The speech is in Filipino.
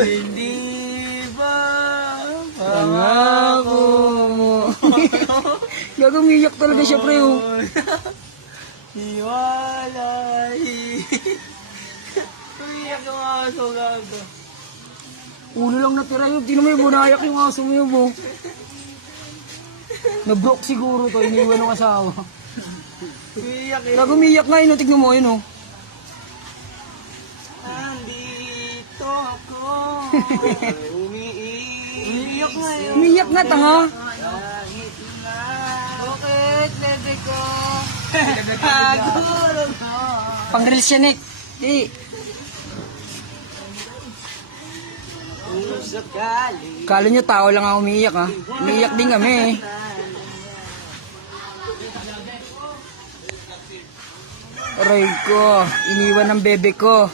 Hindi ba pangako mo? Gagamiyak talaga siya, pre. Oh. Hiwalay. Umiyak yung aso, gago. Ulo lang natira yun. Tino mo yung bunayak yung aso mo yun, oh. Na-broke siguro to. Iniwan ng asawa. Umiyak eh. Gagamiyak nga yun. Tignan mo yun, oh. Nandito ako. Umiiyak nga yun. Umiyak nga, tanga. Kahit na. Bakit, bebe ko? Nagulog ko. Pang-grills siya, Nick. Eh. Sa galing. Kala nyo tao lang ang umiiyak, ha? Umiiyak din kami, eh. Aray ko. Iniwan ng bebe ko.